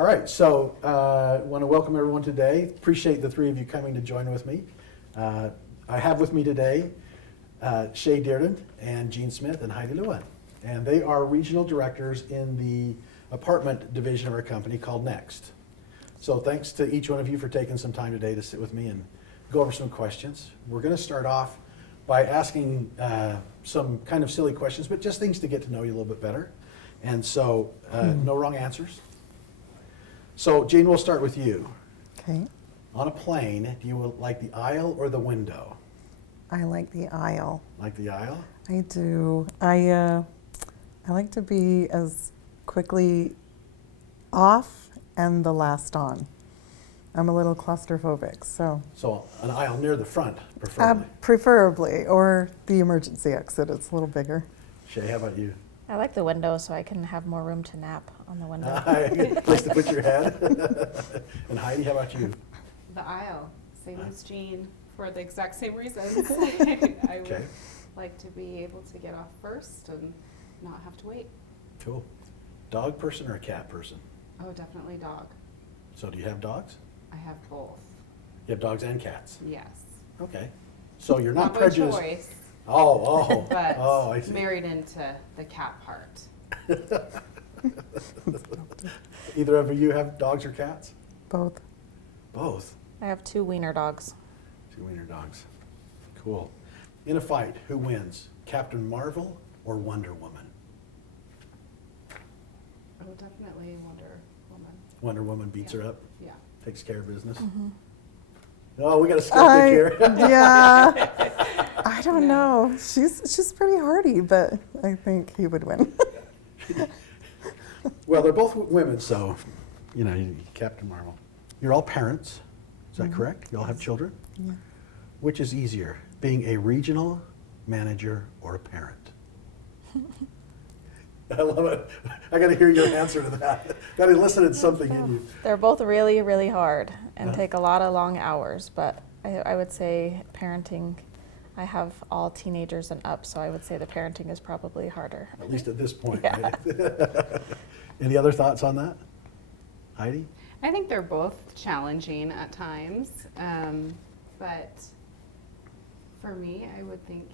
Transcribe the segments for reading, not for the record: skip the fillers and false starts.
All right, so I want to welcome everyone today. Appreciate the three of you coming to join with me. I have with me today Shay Dearden and Jean Smith and Heidi Lewin. And they are regional directors in the apartment division of our company called Next. So thanks to each one of you for taking some time today to sit with me and go over some questions. We're going to start off by asking some kind of silly questions, but just things to get to know you a little bit better. And so no wrong answers. So Jean, we'll start with you. Okay. On a plane, do you like the aisle or the window? I like the aisle. Like the aisle? I do. I like to be as quickly off and the last on. I'm a little claustrophobic, so. So an aisle near the front, preferably. Preferably, or the emergency exit. It's a little bigger. Shay, how about you? I like the window so I can have more room to nap on the window. Place to put your head. And Heidi, how about you? The aisle, same as Jean, for the exact same reasons. I Okay. would like to be able to get off first and not have to wait. Cool. Dog person or a cat person? Oh, definitely dog. So do you have dogs? I have both. You have dogs and cats? Yes. Okay. So you're not by prejudiced. choice, But but I see. married into the cat part. Either of you have dogs or cats? Both. Both. I have 2 wiener dogs. 2 wiener dogs. Cool. In a fight, who wins? Captain Marvel or Wonder Woman? Oh, definitely Wonder Woman. Wonder Woman beats her up, Yeah. takes care of business. Mm-hmm. Oh, we got a skeptic here. Yeah. I don't know. She's pretty hardy, but I think he would win. Well, they're both women, so, Captain Marvel. You're all parents, is that correct? You all have children? Yeah. Which is easier, being a regional manager or a parent? I love it. I got to hear your answer to that. That elicited something in you. They're both really, really hard and Uh-huh. take a lot of long hours, but I would say parenting, I have all teenagers and up, so I would say the parenting is probably harder. At least at this point, Yeah. right? Any other thoughts on that? Heidi? I think they're both challenging at times, but for me, I would think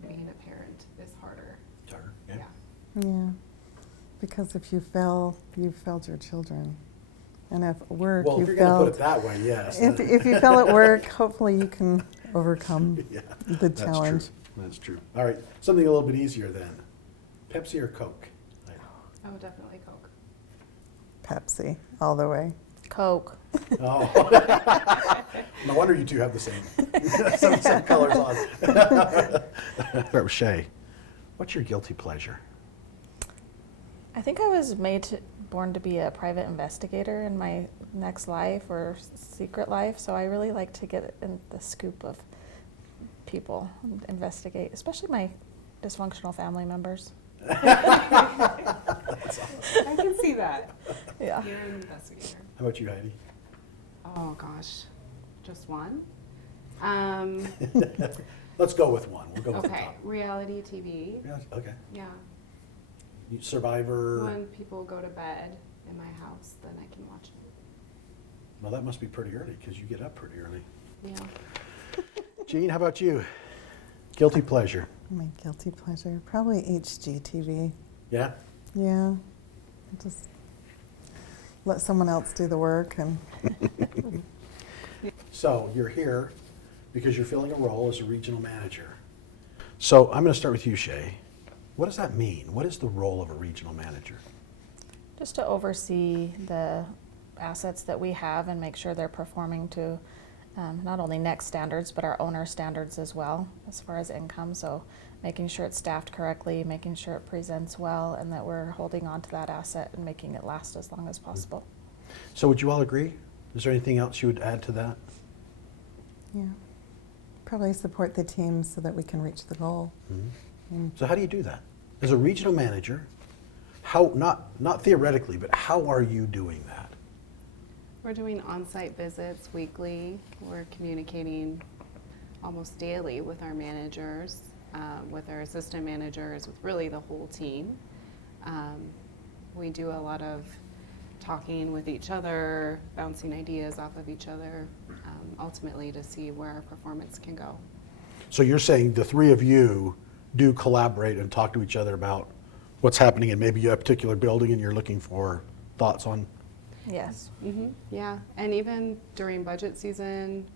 being a parent is harder. Sure. Yeah. Yeah. Because if you fail, you've failed your children. And if at work Well, you if you're going to put failed, it that way, yes. if you fail at work, hopefully you can overcome Yeah, the that's challenge. true. That's true. All right, something a little bit easier then. Pepsi or Coke? Oh, definitely Coke. Pepsi, all the way. Coke. Oh. No wonder you two have the same, some colors on. Start with Shay. What's your guilty pleasure? I think I was born to be a private investigator in my next life or secret life, so I really like to get in the scoop of people and investigate, especially my dysfunctional family members. I can see that. Yeah. You're an investigator. How about you, Heidi? Oh gosh, just one? Let's go with one. We'll go with the Okay, top. reality TV. Yeah, okay. Yeah. Survivor. When people go to bed in my house, then I can watch it. Well, that must be pretty early because you get up pretty early. Yeah. Jean, how about you? Guilty pleasure. My guilty pleasure, probably HGTV. Yeah? Yeah. Just let someone else do the work and So you're here because you're filling a role as a regional manager. So I'm going to start with you, Shay. What does that mean? What is the role of a regional manager? Just to oversee the assets that we have and make sure they're performing to not only Next standards, but our owner standards as well, as far as income. So making sure it's staffed correctly, making sure it presents well, and that we're holding on to that asset and making it last as long as possible. So would you all agree? Is there anything else you would add to that? yeah, probably support the team so that we can reach the goal. And So how do you do that? As a regional manager, how, not theoretically, but how are you doing that? We're doing on-site visits weekly. We're communicating almost daily with our managers, with our assistant managers, with really the whole team. We do a lot of talking with each other, bouncing ideas off of each other, ultimately to see where our performance can go. So you're saying the three of you do collaborate and talk to each other about what's happening in maybe a particular building and you're looking for thoughts on? Yes. Yeah, and even during budget season,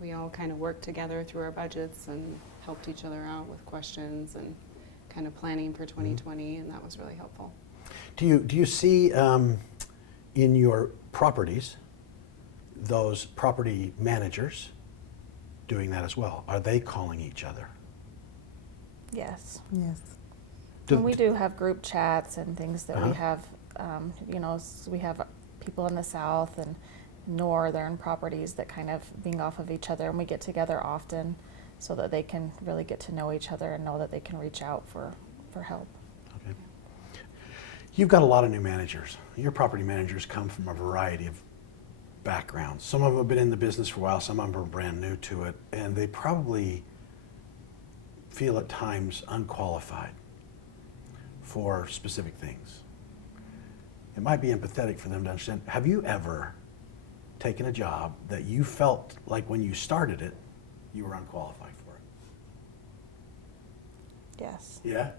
we all kind of worked together through our budgets and helped each other out with questions and kind of planning for 2020, and that was really helpful. Do you see in your properties those property managers doing that as well? Are they calling each other? Yes. Yes. And we do have group chats and things that Uh-huh. we have, we have people in the south and northern properties that kind of being off of each other, and we get together often so that they can really get to know each other and know that they can reach out for help. Okay. You've got a lot of new managers. Your property managers come from a variety of backgrounds. Some of them have been in the business for a while, some of them are brand new to it, and they probably feel at times unqualified for specific things. It might be empathetic for them to understand. Have you ever taken a job that you felt like when you started it, you were unqualified for it? Yes. Yeah?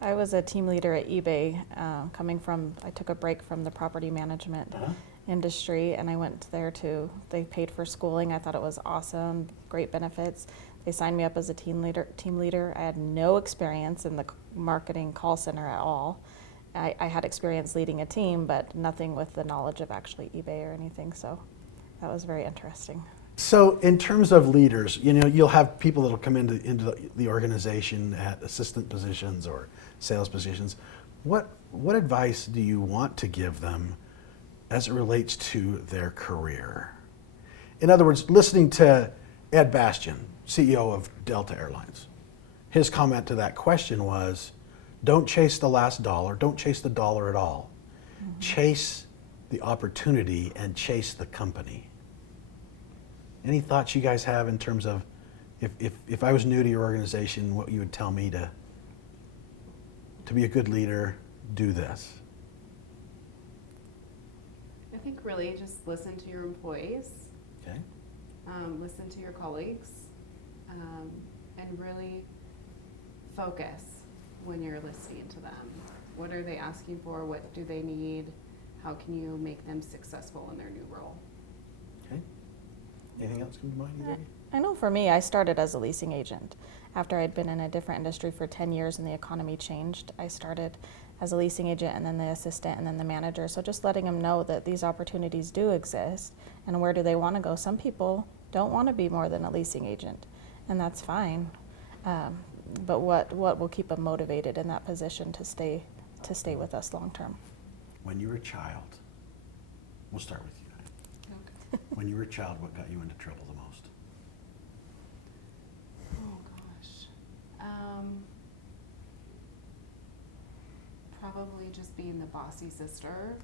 I was a team leader at eBay, I took a break from the property management Uh-huh. industry, and I went there they paid for schooling. I thought it was awesome, great benefits. They signed me up as a team leader. I had no experience in the marketing call center at all. I had experience leading a team, but nothing with the knowledge of actually eBay or anything, so that was very interesting. So in terms of leaders, you'll have people that'll come into the organization at assistant positions or sales positions. What advice do you want to give them as it relates to their career? In other words, listening to Ed Bastian, CEO of Delta Airlines, his comment to that question was, don't chase the last dollar, don't chase the dollar at all. Mm-hmm. Chase the opportunity and chase the company. Any thoughts you guys have in terms of if I was new to your organization, what you would tell me to be a good leader, do this? I think really just listen to your employees, Okay. listen to your colleagues, and really focus when you're listening to them. What are they asking for? What do they need? How can you make them successful in their new role? Okay. Anything else come to mind? Either? I know for me, I started as a leasing agent. After I'd been in a different industry for 10 years and the economy changed, I started as a leasing agent and then the assistant and then the manager. So just letting them know that these opportunities do exist and where do they want to go. Some people don't want to be more than a leasing agent, and that's fine. But what will keep them motivated in that position to stay with us long term? When you were a child, we'll start with you. When you were a child, what got you into trouble the most? Oh gosh. Probably just being the bossy sister.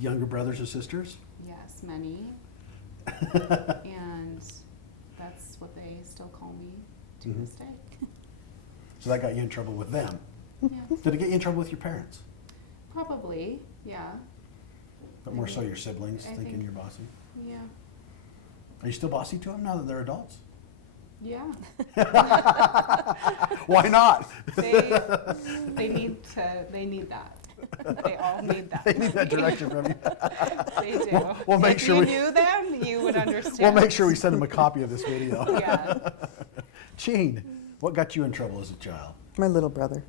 Younger brothers or sisters? Yes, many. And that's what they still call me to Mhm. this day. So that got you in trouble with them. Yeah. Did it get you in trouble with your parents? Probably, yeah. But more so your siblings I thinking think- you're bossy? Yeah. Are you still bossy to them now that they're adults? Yeah. Why not? They need that. They all need that. They need that direction from you. They do. We'll make if sure you we- knew them, you would understand. We'll make sure we send them a copy of this video. Yeah. Gene, what got you in trouble as a child? My little brother.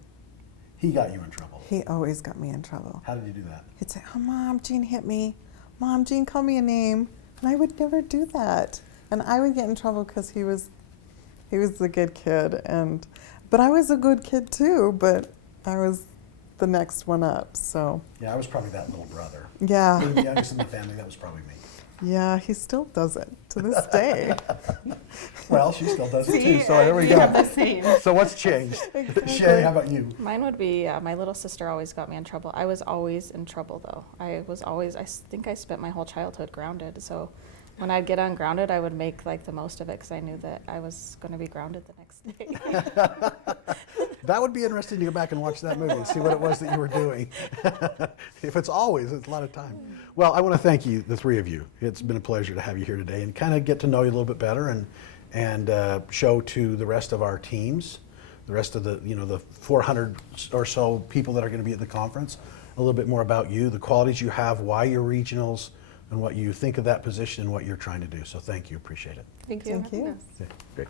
He got you in trouble. He always got me in trouble. How did he do that? He'd say, "Oh, Mom, Gene hit me. Mom, Gene called me a name," and I would never do that. And I would get in trouble because he was the good kid, but I was a good kid too. But I was the next one up. So Yeah, I was probably that little brother. yeah, Being the youngest in the family, that was probably me. yeah, he still does it to this day. Well, she still does it See, too, so there we have the go. same. So what's changed? Exactly. Shay, how about you? Mine would be my little sister always got me in trouble. I was always in trouble though. I think I spent my whole childhood grounded. So when I'd get ungrounded, I would make like the most of it because I knew that I was going to be grounded the next day. That would be interesting to go back and watch that movie and see what it was that you were doing. If it's always, it's a lot of time. Well, I want to thank you, the three of you. It's been a pleasure to have you here today and kind of get to know you a little bit better and show to the rest of our teams, the rest of the 400 or so people that are going to be at the conference, a little bit more about you, the qualities you have, why you're regionals, and what you think of that position and what you're trying to do. So thank you, appreciate it. Thank you. Thank you. Okay, great.